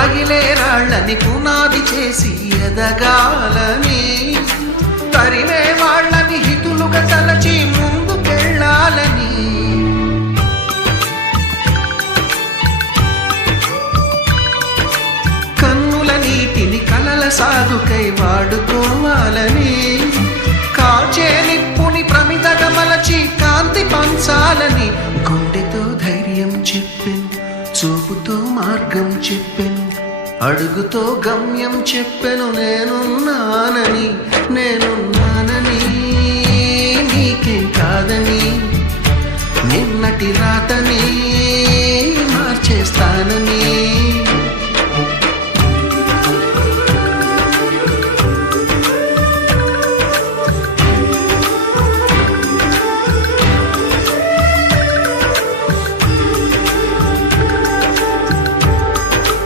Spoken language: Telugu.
తగిలే రాళ్ళని పునాది చేసి ఎదగాలని, తరిమే వాళ్ళని హితులుగా తలచి ముందుకెళ్ళాలని, కన్నుల నీటిని కలల సాగుకై వాడుకోవాలని, కాచే నిప్పుని ప్రమిదగా మలచి కాంతి పంచాలని, గుండెతో ధైర్యం చెప్పెను, చూపుతో మార్గం చెప్పెను, అడుగుతో గమ్యం చెప్పెను, నేనున్నానని నీకేం కాదని, నిన్నటి రాతని మార్చేస్తానని.